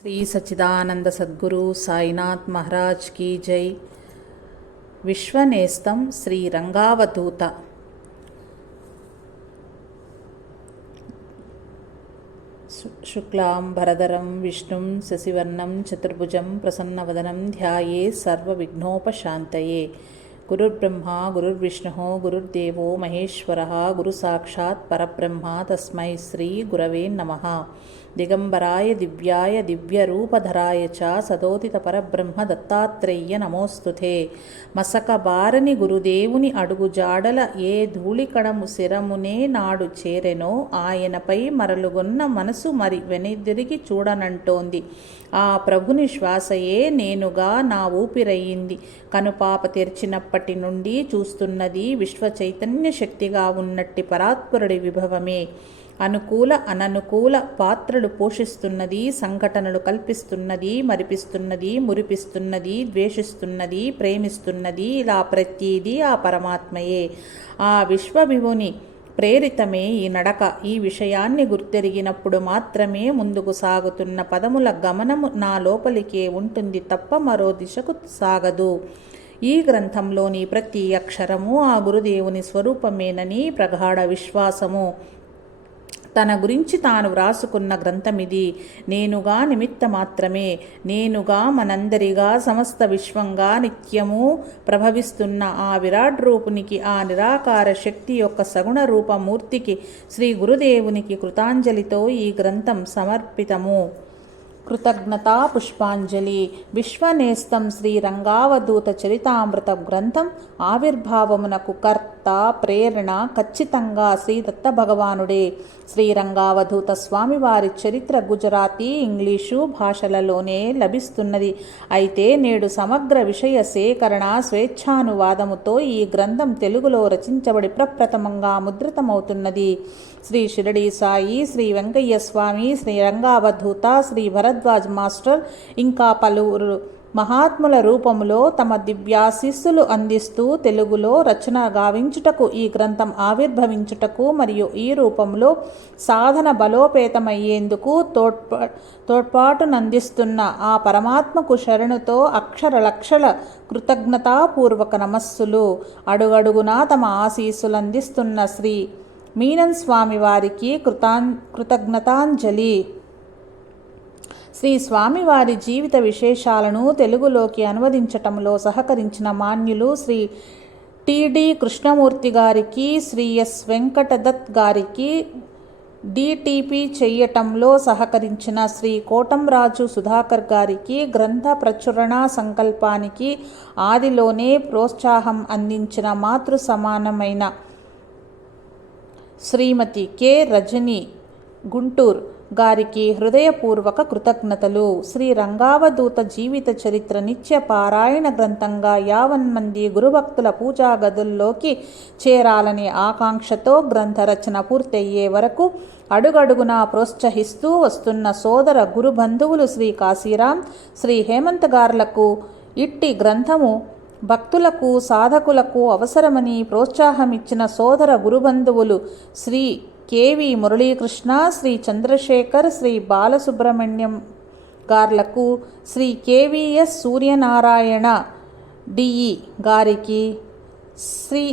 శ్రీ సచిదానంద సద్గురు సాయినాథ్ మహారాజ్ కీ జై. విశ్వనేస్తం శ్రీ రంగావధూత శుక్లాం భరధరం విష్ణుం శశివర్ణం చతుర్భుజం ప్రసన్నవదనం ధ్యాయే సర్వవిఘ్నోపశాంతయే. గురుర్బ్రహ్మ గురుర్విష్ణు గురుర్దేవో మహేశ్వర గురు సాక్షాత్ పరబ్రహ్మ తస్మై శ్రీ గురవే నమ. దిగంబరాయ దివ్యాయ దివ్యరూపధరాయ చ సదోదిత పరబ్రహ్మ దత్తాత్రేయ నమోస్తుతే మసక బారని గురుదేవుని అడుగు జాడల ఏ ధూళికణము శిరమునే నాడు చేరెనో ఆయనపై మరలుగొన్న మనసు మరి వెనుదిరిగి చూడనంటోంది. ఆ ప్రభుని శ్వాసయే నేనుగా నా ఊపిరయ్యింది. కనుపాప తెరిచినప్పటి నుండి చూస్తున్నది విశ్వ చైతన్య శక్తిగా ఉన్నట్టి పరాత్పరుడి విభవమే. అనుకూల అననుకూల పాత్రలు పోషిస్తున్నది సంఘటనలు కల్పిస్తున్నది మరిపిస్తున్నది మురిపిస్తున్నది ద్వేషిస్తున్నది ప్రేమిస్తున్నది ఇలా ప్రతీది ఆ పరమాత్మయే. ఆ విశ్వవిభుని ప్రేరితమే ఈ నడక. ఈ విషయాన్ని గుర్తెరిగినప్పుడు మాత్రమే ముందుకు సాగుతున్న పదముల గమనము నా లోపలికే ఉంటుంది తప్ప మరో దిశకు సాగదు. ఈ గ్రంథంలోని ప్రతి అక్షరము ఆ గురుదేవుని స్వరూపమేనని ప్రగాఢ విశ్వాసము. తన గురించి తాను వ్రాసుకున్న గ్రంథమిది. నేనుగా నిమిత్త మాత్రమే నేనుగా మనందరిగా సమస్త విశ్వంగా నిత్యము ప్రభవిస్తున్న ఆ విరాట్ రూపునికి ఆ నిరాకార శక్తి యొక్క సగుణ రూపమూర్తికి శ్రీ గురుదేవునికి కృతాంజలితో ఈ గ్రంథం సమర్పితము. కృతజ్ఞతా పుష్పాంజలి. విశ్వనేస్తం శ్రీ రంగావధూత చరితామృత గ్రంథం ఆవిర్భావమునకు కర్త ప్రేరణ ఖచ్చితంగా శ్రీ దత్త భగవానుడే శ్రీ రంగావధూత స్వామివారి చరిత్ర గుజరాతీ ఇంగ్లీషు భాషలలోనే లభిస్తున్నది. అయితే నేడు సమగ్ర విషయ సేకరణ స్వేచ్ఛానువాదముతో ఈ గ్రంథం తెలుగులో రచించబడి ప్రప్రథమంగా ముద్రితమవుతున్నది. శ్రీ షిరడి సాయి శ్రీ వెంకయ్య స్వామి శ్రీ రంగావధూత శ్రీ భరద్వాజ్ మాస్టర్ ఇంకా పలువురు మహాత్ముల రూపములో తమ దివ్యాశిస్సులు అందిస్తూ తెలుగులో రచన గావించుటకు ఈ గ్రంథం ఆవిర్భవించుటకు మరియు ఈ రూపంలో సాధన బలోపేతమయ్యేందుకు తోడ్పా తోడ్పాటునందిస్తున్న ఆ పరమాత్మకు శరణుతో అక్షర లక్షల కృతజ్ఞతాపూర్వక నమస్సులు. అడుగడుగునా తమ ఆశీస్సులందిస్తున్న శ్రీ మీనన్ స్వామి వారికి కృతాన్ కృతజ్ఞతాంజలి. శ్రీ స్వామివారి జీవిత విశేషాలను తెలుగులోకి అనువదించటంలో సహకరించిన మాన్యులు శ్రీ టిడి కృష్ణమూర్తి గారికి శ్రీ ఎస్ వెంకటదత్ గారికి డిటిపి చెయ్యటంలో సహకరించిన శ్రీ కోటంరాజు సుధాకర్ గారికి గ్రంథ ప్రచురణ సంకల్పానికి ఆదిలోనే ప్రోత్సాహం అందించిన మాతృ సమానమైన శ్రీమతి కె రజని గుంటూరు. గారికి హృదయపూర్వక కృతజ్ఞతలు. శ్రీ రంగావధూత జీవిత చరిత్ర నిత్య పారాయణ గ్రంథంగా యావన్ మంది గురుభక్తుల పూజా గదుల్లోకి చేరాలనే ఆకాంక్షతో గ్రంథ రచన పూర్తయ్యే వరకు అడుగడుగునా ప్రోత్సహిస్తూ వస్తున్న సోదర గురు బంధువులు శ్రీ కాశీరాం శ్రీ హేమంత్ గార్లకు ఇట్టి గ్రంథము భక్తులకు సాధకులకు అవసరమని ప్రోత్సాహమిచ్చిన సోదర గురుబంధువులు Shri KV Muralikrishna Shri Chandrashekhar Shri Balasubrahmanyam గార్లకు Shri K V S Suryanarayana D E గారికి శ్రీ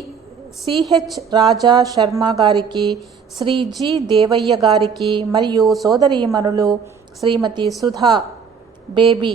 సిహెచ్ రాజా శర్మ గారికి శ్రీ జి దేవయ్య గారికి మరియు సోదరీమణులు శ్రీమతి సుధా బేబీ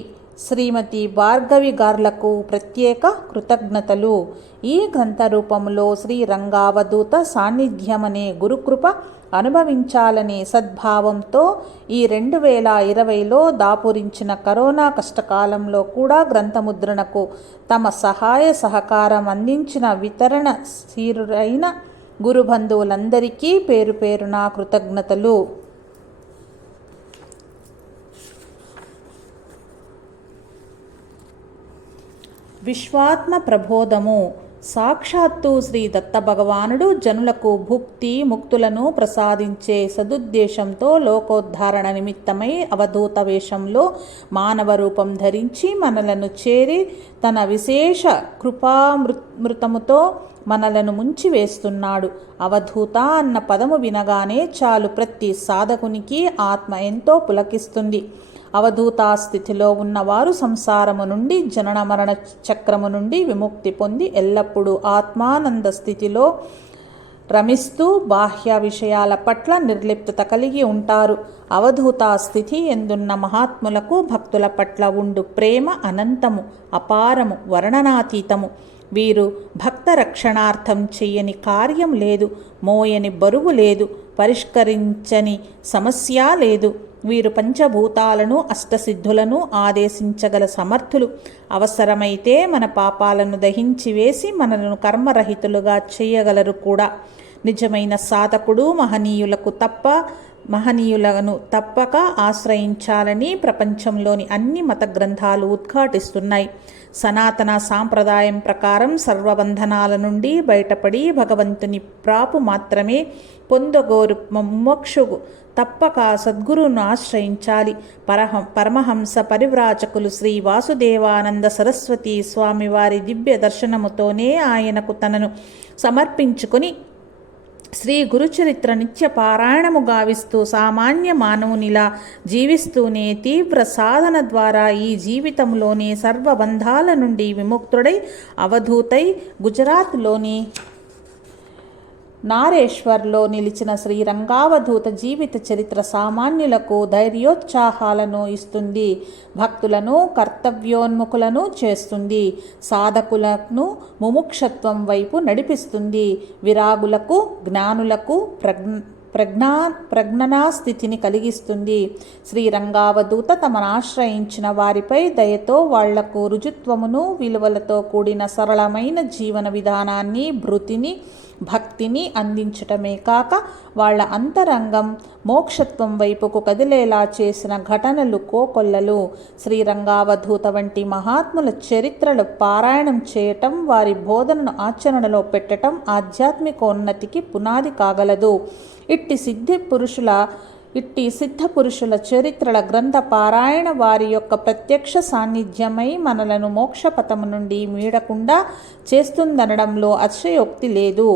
శ్రీమతి భార్గవి గార్లకు ప్రత్యేక కృతజ్ఞతలు. ఈ గ్రంథ రూపంలో శ్రీ రంగావధూత సాన్నిధ్యమనే గురుకృప అనుభవించాలనే సద్భావంతో ఈ రెండు వేల ఇరవైలో దాపురించిన కరోనా కష్టకాలంలో కూడా గ్రంథముద్రణకు తమ సహాయ సహకారం అందించిన వితరణ శీరురైన గురుబంధువులందరికీ పేరు పేరున కృతజ్ఞతలు. విశ్వాత్మ ప్రబోధము. సాక్షాత్తు శ్రీ దత్త భగవానుడు జనులకు భుక్తి ముక్తులను ప్రసాదించే సదుద్దేశంతో లోకోద్ధారణ నిమిత్తమై అవధూత వేషంలో మానవ రూపం ధరించి మనలను చేరి తన విశేష కృపామృతముతో మనలను ముంచివేస్తున్నాడు. అవధూత అన్న పదము వినగానే చాలు ప్రతి సాధకునికి ఆత్మ ఎంతో పులకిస్తుంది. అవధూతా స్థితిలో ఉన్నవారు సంసారము నుండి జనన మరణ చక్రము నుండి విముక్తి పొంది ఎల్లప్పుడూ ఆత్మానంద స్థితిలో రమిస్తూ బాహ్య విషయాల పట్ల నిర్లిప్తత కలిగి ఉంటారు. అవధూతా స్థితి ఎందున్న మహాత్ములకు భక్తుల పట్ల ఉండు ప్రేమ అనంతము అపారము వర్ణనాతీతము. వీరు భక్త రక్షణార్థం చెయ్యని కార్యం లేదు మోయని బరువు లేదు పరిష్కరించని సమస్య లేదు. వీరు పంచభూతాలను అష్టసిద్ధులను ఆదేశించగల సమర్థులు. అవసరమైతే మన పాపాలను దహించి వేసి మనలను కర్మరహితులుగా చేయగలరు కూడా. నిజమైన సాధకుడు మహనీయులకు తప్ప మహనీయులను తప్పక ఆశ్రయించాలని ప్రపంచంలోని అన్ని మత గ్రంథాలు ఉద్ఘాటిస్తున్నాయి. సనాతన సాంప్రదాయం ప్రకారం సర్వబంధనాల నుండి బయటపడి భగవంతుని ప్రాపు మాత్రమే పొందగోరు మోక్షకు తప్పక సద్గురువును ఆశ్రయించాలి. పరహ పరమహంస పరివ్రాజకులు శ్రీ వాసుదేవానంద సరస్వతి స్వామివారి దివ్య దర్శనముతోనే ఆయనకు తనను సమర్పించుకొని శ్రీ గురుచరిత్ర నిత్య పారాయణము గావిస్తూ సామాన్య మానవునిలా జీవిస్తూనే తీవ్ర సాధన ద్వారా ఈ జీవితంలోని సర్వబంధాల నుండి విముక్తుడై అవధూతై గుజరాత్లోని నారేశ్వర్లో నిలిచిన శ్రీ రంగావధూత జీవిత చరిత్ర సామాన్యులకు ధైర్యోత్సాహాలను ఇస్తుంది భక్తులను కర్తవ్యోన్ముఖులను చేస్తుంది సాధకులను ముముక్షత్వం వైపు నడిపిస్తుంది విరాగులకు జ్ఞానులకు ప్రజ్ఞ ప్రజ్ఞా ప్రజ్ఞనా స్థితిని కలిగిస్తుంది. శ్రీరంగావధూత తమను ఆశ్రయించిన వారిపై దయతో వాళ్ళకు రుజుత్వమును విలువలతో కూడిన సరళమైన జీవన విధానాన్ని భృతిని భక్తిని అందించటమే కాక వాళ్ళ అంతరంగం మోక్షత్వం వైపుకు కదిలేలా చేసిన ఘటనలు కోకొల్లలు. శ్రీరంగావధూత వంటి మహాత్ముల చరిత్రలు పారాయణం చేయటం వారి బోధనను ఆచరణలో పెట్టటం ఆధ్యాత్మికోన్నతికి పునాది కాగలదు. ఇట్టి సిద్ధి పురుషుల ఇట్టి సిద్ధ పురుషుల చరిత్రల గ్రంథ పారాయణ వారి యొక్క ప్రత్యక్ష సాన్నిధ్యమై మనలను మోక్షపథము నుండి మీడకుండా చేస్తుందనడంలో అతిశయోక్తి లేదు.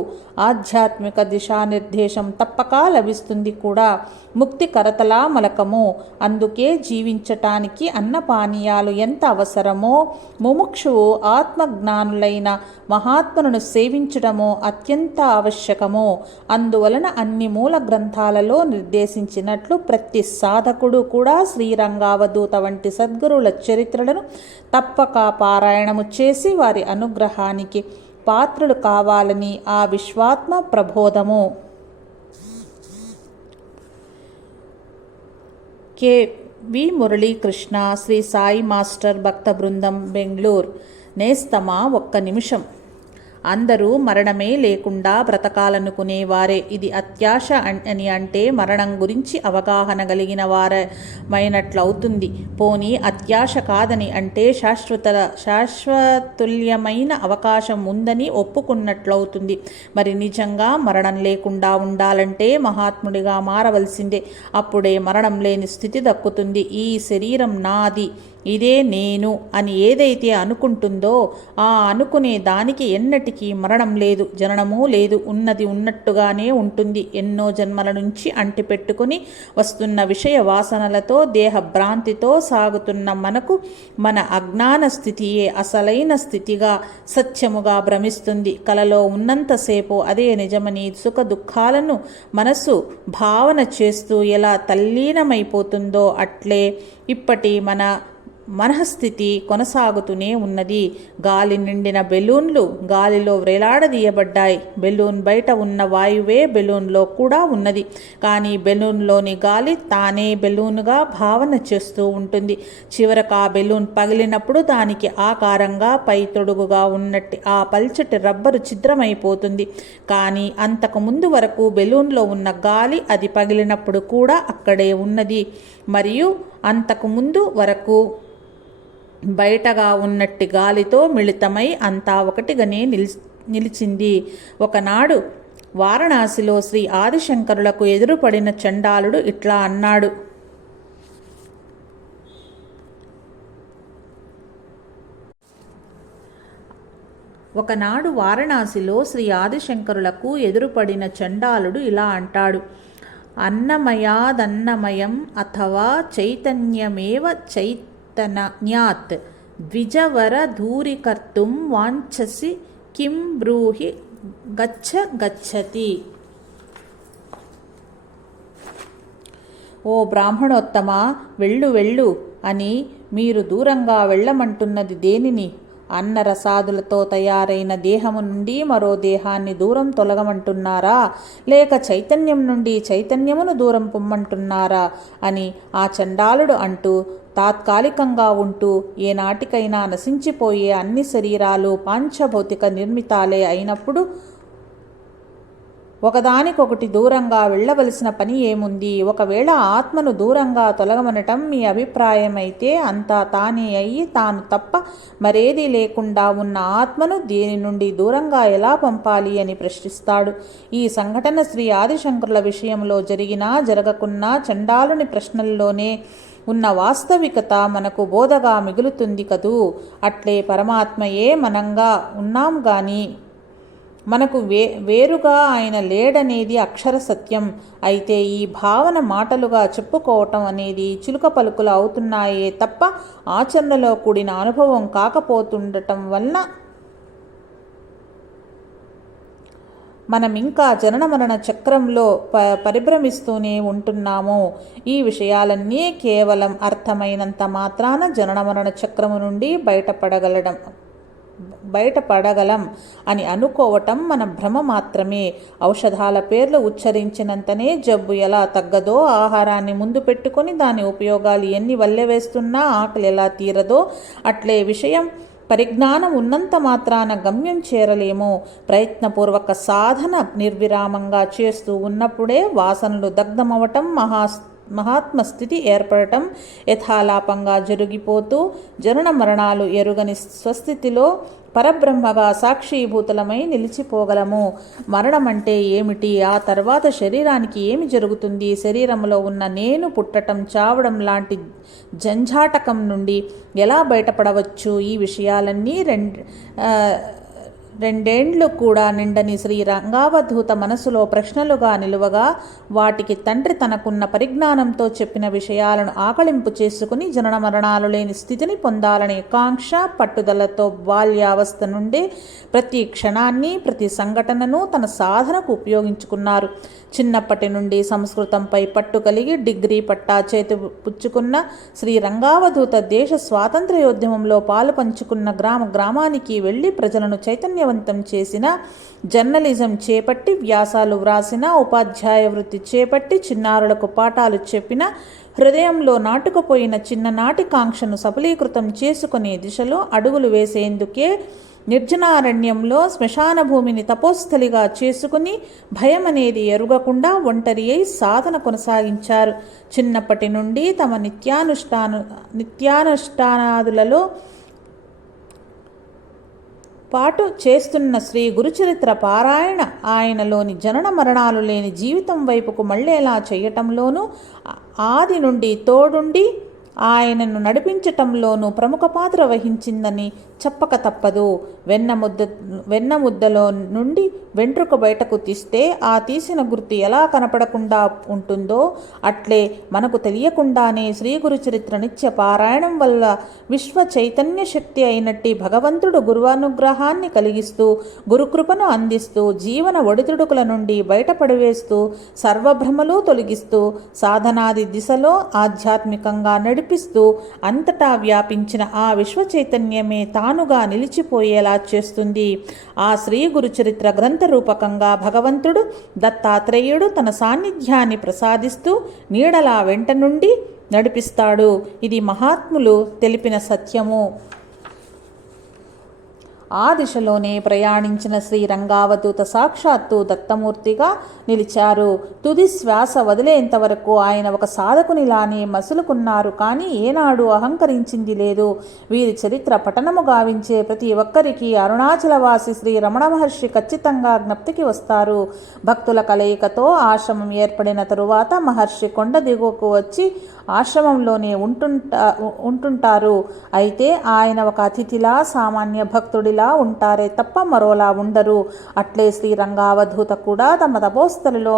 ఆధ్యాత్మిక దిశానిర్దేశం తప్పక లభిస్తుంది కూడా. ముక్తి కరతలా మలకము. అందుకే జీవించటానికి అన్నపానీయాలు ఎంత అవసరమో ముముక్షువు ఆత్మజ్ఞానులైన మహాత్మును సేవించడము అత్యంత ఆవశ్యకము. అందువలన అన్ని మూల గ్రంథాలలో నిర్దేశించినట్లు ప్రతి సాధకుడు కూడా శ్రీరంగావధూత వంటి సద్గురువుల చరిత్రలను తప్పక పారాయణము చేసి వారి అనుగ్రహానికి పాత్రులు కావాలని ఆ విశ్వాత్మ ప్రబోధము. K V Muralikrishna Shri Sai master భక్త బృందం బెంగళూరు నేస్తమా ఒక్క నిమిషం అందరూ మరణమే లేకుండా బ్రతకాలనుకునేవారే. ఇది అత్యాశ అని అంటే మరణం గురించి అవగాహన కలిగిన వారమైనట్లవుతుంది పోనీ అత్యాశ కాదని అంటే శాశ్వత శాశ్వతుల్యమైన అవకాశం ఉందని ఒప్పుకున్నట్లవుతుంది. మరి నిజంగా మరణం లేకుండా ఉండాలంటే మహాత్ముడిగా మారవలసిందే. అప్పుడే మరణం లేని స్థితి దక్కుతుంది. ఈ శరీరం నాది. ఇదే నేను అని ఏదైతే అనుకుంటుందో ఆ అనుకునే దానికి ఎన్నటికీ మరణం లేదు జననము లేదు ఉన్నది ఉన్నట్టుగానే ఉంటుంది. ఎన్నో జన్మల నుంచి అంటిపెట్టుకుని వస్తున్న విషయ వాసనలతో దేహ భ్రాంతితో సాగుతున్న మనకు మన అజ్ఞాన స్థితియే అసలైన స్థితిగా సత్యముగా భ్రమిస్తుంది. కలలో ఉన్నంతసేపు అదే నిజమని సుఖ దుఃఖాలను మనస్సు భావన చేస్తూ ఎలా తల్లీనమైపోతుందో అట్లే ఇప్పటి మన మనఃస్థితి కొనసాగుతూనే ఉన్నది. గాలి నిండిన బెలూన్లు గాలిలో వ్రేలాడదీయబడ్డాయి బెలూన్ బయట ఉన్న వాయువే బెలూన్లో కూడా ఉన్నది. కానీ బెలూన్లోని గాలి తానే బెలూన్గా భావన చేస్తూ ఉంటుంది. చివరకు ఆ బెలూన్ పగిలినప్పుడు దానికి ఆకారంగా పై తొడుగుగా ఉన్నట్టు ఆ పల్చటి రబ్బరు ఛిద్రమైపోతుంది. కానీ అంతకు ముందు వరకు బెలూన్లో ఉన్న గాలి అది పగిలినప్పుడు కూడా అక్కడే ఉన్నది. మరియు అంతకు ముందు వరకు బయటగా ఉన్నట్టి గాలితో మిళితమై అంతా ఒకటిగానే నిలి నిలిచింది. ఒకనాడు వారణాసిలో శ్రీ ఆదిశంకరులకు ఎదురుపడిన చండాలుడు ఇట్లా అన్నాడు. ఒకనాడు వారణాసిలో శ్రీ ఆదిశంకరులకు ఎదురుపడిన చండాలుడు ఇలా అంటాడు. అన్నమయాదన్నమయం అథవా చైతన్యమేవ చైతన్యాత్ ద్విజవర దూరీకర్తుం వాంఛసి కిం బ్రూహి గచ్చ గచ్చతి. ఓ బ్రాహ్మణోత్తమ వెళ్ళు వెళ్ళు అని మీరు దూరంగా వెళ్ళమంటున్నది దేనిని? అన్నరసాదులతో తయారైన దేహము నుండి మరో దేహాన్ని దూరం తొలగమంటున్నారా? లేక చైతన్యం నుండి చైతన్యమును దూరం పొమ్మంటున్నారా? అని ఆ చండాలుడు అంటూ తాత్కాలికంగా ఉంటూ ఏనాటికైనా నశించిపోయే అన్ని శరీరాలు పాంచభౌతిక నిర్మితాలే అయినప్పుడు ఒకదానికొకటి దూరంగా వెళ్ళవలసిన పని ఏముంది? ఒకవేళ ఆత్మను దూరంగా తొలగమనటం మీ అభిప్రాయమైతే అంతా తానే అయ్యి తాను తప్ప మరేదీ లేకుండా ఉన్న ఆత్మను దీని నుండి దూరంగా ఎలా పంపాలి అని ప్రశ్నిస్తాడు. ఈ సంఘటన శ్రీ ఆదిశంకరుల విషయంలో జరిగినా జరగకున్నా చండాలుని ప్రశ్నల్లోనే ఉన్న వాస్తవికత మనకు బోధగా మిగులుతుంది కదూ? అట్లే పరమాత్మయే మనంగా ఉన్నాం గాని మనకు వే వేరుగా ఆయన లేడనేది అక్షర సత్యం. అయితే ఈ భావన మాటలుగా చెప్పుకోవటం అనేది చిలుక పలుకులు అవుతున్నాయే తప్ప ఆచరణలో కూడిన అనుభవం కాకపోతుండటం వలన మనం ఇంకా జనన మరణ చక్రంలో ప పరిభ్రమిస్తూనే ఉంటున్నాము. ఈ విషయాలన్నీ కేవలం అర్థమైనంత మాత్రాన జనన మరణ చక్రము నుండి బయటపడగలడం బయటపడగలం అని అనుకోవటం మన భ్రమ మాత్రమే. ఔషధాల పేర్లు ఉచ్చరించినంతనే జబ్బు ఎలా తగ్గదో ఆహారాన్ని ముందు పెట్టుకొని దాని ఉపయోగాలు ఎన్ని వల్లెవేస్తున్నా ఆకలి ఎలా తీరదో అట్లే విషయం పరిజ్ఞానం ఉన్నంత మాత్రాన గమ్యం చేరలేము. ప్రయత్నపూర్వక సాధన నిర్విరామంగా చేస్తూ ఉన్నప్పుడే వాసనలు దగ్ధమవటం మహా మహాత్మ స్థితి ఏర్పడటం యథాలాపంగా జరిగిపోతూ జనన మరణాలు ఎరుగని స్వస్థితిలో పరబ్రహ్మగా సాక్షీభూతులమై నిలిచిపోగలము. మరణం అంటే ఏమిటి? ఆ తర్వాత శరీరానికి ఏమి జరుగుతుంది? శరీరంలో ఉన్న నేను పుట్టటం చావడం లాంటి జంఝాటకం నుండి ఎలా బయటపడవచ్చు? ఈ విషయాలన్నీ రెండు రెండేండ్లు కూడా నిండని శ్రీ రంగావధూత మనసులో ప్రశ్నలుగా నిలువగా వాటికి తండ్రి తనకున్న పరిజ్ఞానంతో చెప్పిన విషయాలను ఆకలింపు చేసుకుని జనన మరణాలు లేని స్థితిని పొందాలనే కాంక్ష పట్టుదలతో బాల్యావస్థ నుండే ప్రతి క్షణాన్ని ప్రతి సంఘటనను తన సాధనకు ఉపయోగించుకున్నారు. చిన్నప్పటి నుండి సంస్కృతంపై పట్టు కలిగి డిగ్రీ పట్టా చేతి పుచ్చుకున్న శ్రీ రంగావధూత దేశ స్వాతంత్ర్యోద్యమంలో పాలు పంచుకున్న గ్రామ గ్రామానికి వెళ్ళి ప్రజలను చైతన్యవంతం చేసిన జర్నలిజం చేపట్టి వ్యాసాలు వ్రాసిన ఉపాధ్యాయ వృత్తి చేపట్టి చిన్నారులకు పాఠాలు చెప్పిన హృదయంలో నాటుకుపోయిన చిన్ననాటి కాంక్షను సఫలీకృతం చేసుకునే దిశలో అడుగులు వేసేందుకే నిర్జనారణ్యంలో శ్మశాన భూమిని తపోస్థలిగా చేసుకుని భయం అనేది ఎరుగకుండా ఒంటరి అయి సాధన కొనసాగించారు. చిన్నప్పటి నుండి తమ నిత్యానుష్ఠాను నిత్యానుష్ఠానాదులలో పాటు చేస్తున్న శ్రీ గురుచరిత్ర పారాయణ ఆయనలోని జనన మరణాలు లేని జీవితం వైపుకు మళ్ళేలా చేయటంలోనూ ఆది నుండి తోడుండి ఆయనను నడిపించటంలోనూ ప్రముఖ పాత్ర వహించిందని చెప్పక తప్పదు. వెన్న ముద్ద వెన్న ముద్దలో నుండి వెంట్రుక బయటకు తీస్తే ఆ తీసిన గుర్తు ఎలా కనపడకుండా ఉంటుందో అట్లే మనకు తెలియకుండానే శ్రీ గురు చరిత్ర నిత్య పారాయణం వల్ల విశ్వ చైతన్య శక్తి అయినట్టి భగవంతుడు గురువానుగ్రహాన్ని కలిగిస్తూ గురుకృపను అందిస్తూ జీవన ఒడిదుడుకుల నుండి బయటపడివేస్తూ సర్వభ్రమలు తొలగిస్తూ సాధనాది దిశలో ఆధ్యాత్మికంగా నడిపిస్తూ అంతటా వ్యాపించిన ఆ విశ్వ చైతన్యమే తానుగా నిలిచిపోయేలా చేస్తుంది. ఆ శ్రీ గురు చరిత్ర గ్రంథ రూపకంగా భగవంతుడు దత్తాత్రేయుడు తన సాన్నిధ్యాన్ని ప్రసాదిస్తూ నీడలా వెంట నుండి నడిపిస్తాడు. ఇది మహాత్ములు తెలిపిన సత్యము. ఆ దిశలోనే ప్రయాణించిన శ్రీ రంగావతూత సాక్షాత్తు దత్తమూర్తిగా నిలిచారు. తుది శ్వాస వదిలేంత వరకు ఆయన ఒక సాధకునిలానే మసులుకున్నారు. కానీ ఏనాడు అహంకరించింది లేదు. వీరి చరిత్ర పఠనము గావించే ప్రతి ఒక్కరికి అరుణాచలవాసి శ్రీ రమణ మహర్షి ఖచ్చితంగా జ్ఞప్తికి వస్తారు. భక్తుల కలయికతో ఆశ్రమం ఏర్పడిన తరువాత మహర్షి కొండ దిగువకు వచ్చి ఆశ్రమంలోనే ఉంటుంటా ఉంటుంటారు. అయితే ఆయన ఒక అతిథిలా సామాన్య భక్తుడిలా ఒకరిలా ఉంటారే తప్ప మరోలా ఉండరు. అట్లే శ్రీ రంగావధూత కూడా తమ తపోస్థలిలో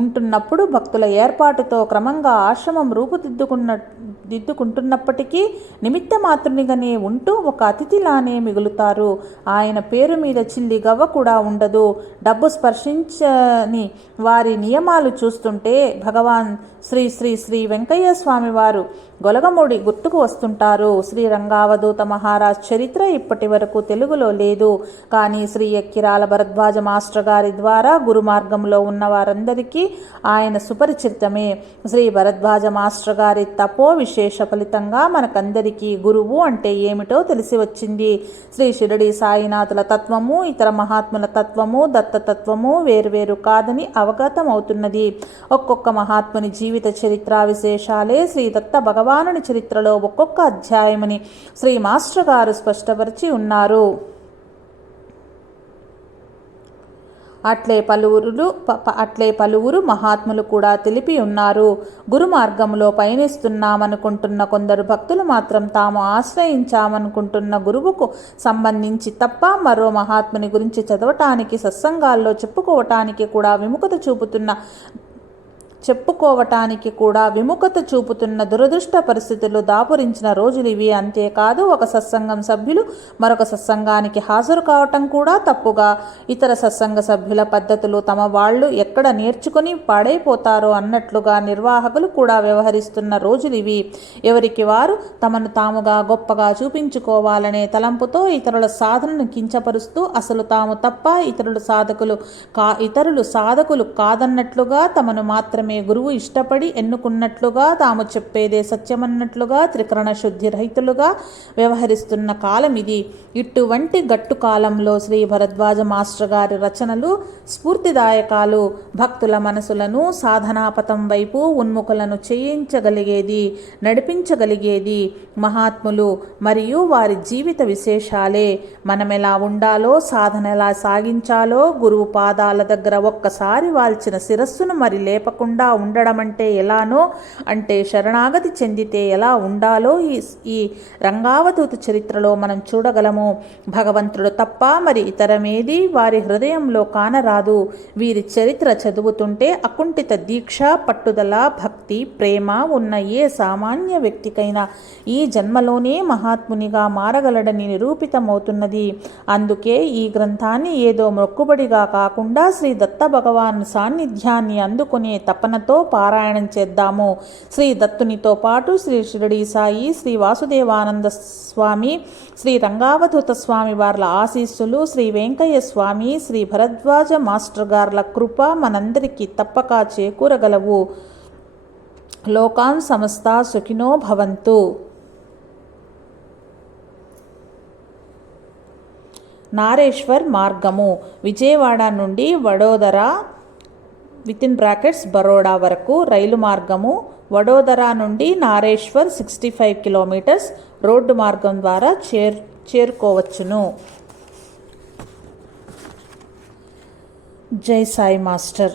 ఉంటున్నప్పుడు భక్తుల ఏర్పాటుతో క్రమంగా ఆశ్రమం రూపుదిద్దుకున్న దిద్దుకుంటున్నప్పటికీ నిమిత్త మాత్రునిగానే ఉంటూ ఒక అతిథిలానే మిగులుతారు. ఆయన పేరు మీద చిల్లి గవ్వ కూడా ఉండదు. డబ్బు స్పర్శించని వారి నియమాలు చూస్తుంటే భగవాన్ శ్రీ శ్రీ శ్రీ వెంకయ్య స్వామి వారు గొలగముడి గుర్తుకు వస్తుంటారు. శ్రీ రంగావధూత మహారాజ్ చరిత్ర ఇప్పటి వరకు వెలుగులో లేదు. కానీ శ్రీ ఎక్కిరాల భరద్వాజ మాస్టర్ గారి ద్వారా గురు మార్గంలో ఉన్న వారందరికీ ఆయన సుపరిచితమే. శ్రీ భరద్వాజ మాస్టర్ గారి తపో విశేష ఫలితంగా మనకందరికీ గురువు అంటే ఏమిటో తెలిసి వచ్చింది. శ్రీ షిరడి సాయినాథుల తత్వము ఇతర మహాత్ముల తత్వము దత్తతత్వము వేరువేరు కాదని అవగతం అవుతున్నది ఒక్కొక్క మహాత్ముని జీవిత చరిత్ర విశేషాలే శ్రీ దత్త భగవానుని చరిత్రలో ఒక్కొక్క అధ్యాయమని శ్రీ మాస్టర్ గారు స్పష్టపరిచి ఉన్నారు. అట్లే పలువురు ప- అట్లే పలువురు మహాత్ములు కూడా తెలిపి ఉన్నారు. గురు మార్గంలో పయనిస్తున్నామనుకుంటున్న కొందరు భక్తులు మాత్రం తాము ఆశ్రయించామనుకుంటున్న గురువుకు సంబంధించి తప్ప మరో మహాత్ముని గురించి చదవటానికి సత్సంగాల్లో చెప్పుకోవటానికి కూడా విముఖత చూపుతున్న చెప్పుకోవటానికి కూడా విముఖత చూపుతున్న దురదృష్ట పరిస్థితులు దాపురించిన రోజులు ఇవి అంతేకాదు ఒక సత్సంగం సభ్యులు మరొక సత్సంగానికి హాజరు కావటం కూడా తప్పుగా. ఇతర సత్సంగ సభ్యుల పద్ధతులు తమ వాళ్ళు ఎక్కడ నేర్చుకుని పాడైపోతారో అన్నట్లుగా నిర్వాహకులు కూడా వ్యవహరిస్తున్న రోజులు ఇవి ఎవరికి వారు తమను తాముగా గొప్పగా చూపించుకోవాలనే తలంపుతో ఇతరుల సాధనను కించపరుస్తూ అసలు తాము తప్ప ఇతరులు సాధకులు కా ఇతరులు సాధకులు కాదన్నట్లుగా తమను మాత్రమే గురువు ఇష్టపడి ఎన్నుకున్నట్లుగా తాము చెప్పేదే సత్యమన్నట్లుగా త్రికరణ శుద్ధి రహితులుగా వ్యవహరిస్తున్న కాలం ఇది. ఇటువంటి గట్టు కాలంలో శ్రీ భరద్వాజ మాస్టర్ గారి రచనలు స్ఫూర్తిదాయకాలు. భక్తుల మనసులను సాధనాపథం వైపు ఉన్ముఖులను చేయించగలిగేది నడిపించగలిగేది మహాత్ములు మరియు వారి జీవిత విశేషాలే. మనమెలా ఉండాలో సాధన ఎలా సాగించాలో గురువు పాదాల దగ్గర ఒక్కసారి వాల్చిన శిరస్సును మరి లేపకుండా ఉండడం అంటే ఎలానో? అంటే శరణాగతి చెందితే ఎలా ఉండాలో ఈ ఈ రంగావధూత చరిత్రలో మనం చూడగలము. భగవంతుడు తప్ప మరి ఇతరమేది వారి హృదయంలో కానరాదు. వీరి చరిత్ర చదువుతుంటే అకుంఠిత దీక్ష పట్టుదల భక్తి ప్రేమ ఉన్న ఏ సామాన్య వ్యక్తికైనా ఈ జన్మలోనే మహాత్మునిగా మారగలడని నిరూపితమవుతున్నది. అందుకే ఈ గ్రంథాన్ని ఏదో మొక్కుబడిగా కాకుండా శ్రీ దత్త భగవాన్ సాన్నిధ్యాన్ని అందుకునే తపనతో పారాయణం చేద్దాము. శ్రీ దత్తునితో పాటు శ్రీ షిరడి సాయి శ్రీ వాసుదేవానంద స్వామి శ్రీ రంగావధూత స్వామి వార్ల ఆశీస్సులు శ్రీ వెంకయ్య స్వామి శ్రీ భరద్వాజ మాస్టర్ గార్ల కృప మనందరికీ తప్పక చేకూరగలవు. లోకాన్ సమస్త సుఖినో భవంతు. నారేశ్వర్ మార్గము. విజయవాడ నుండి Vadodara with in brackets Baroda వరకు రైలు మార్గము వడోదరా నుండి Nareshwar sixty five kilometres road మార్గం ద్వారా చేర్ చేరుకోవచ్చును. జై సాయి మాస్టర్.